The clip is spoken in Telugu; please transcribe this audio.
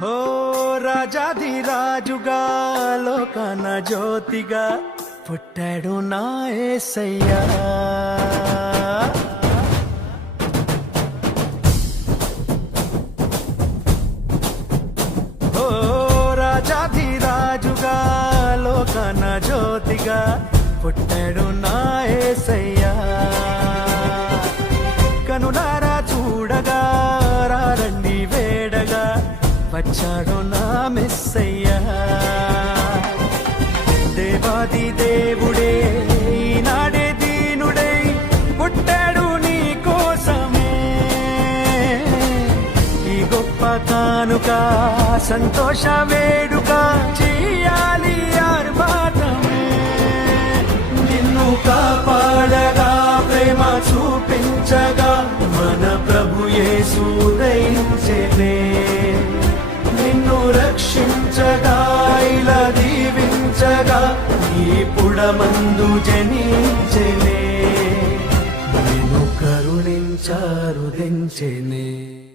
हो राजा राजुगा लोकन ज्योतिगा पुटेडु ना एसैया हो राजा राजुगा लोकन ज्योतिगा पुटेडु ना सैया। कनुनारा వచ్చాడో నా మెస్సయ్యా. దేవాది దేవుడే ఈనాడే దీనుడై పుట్టాడు నీ కోసమే. ఈ గొప్ప కానుక సంతోష వేడుక చెయ్యాలి ఆర్భాటమే నిన్ను కాపాడగా ప్రేమ చూపించగా మన ప్రభు యేసు దయించెనే పుడమందు జనించెనే. నిన్ను కరుణించారు దించెనే.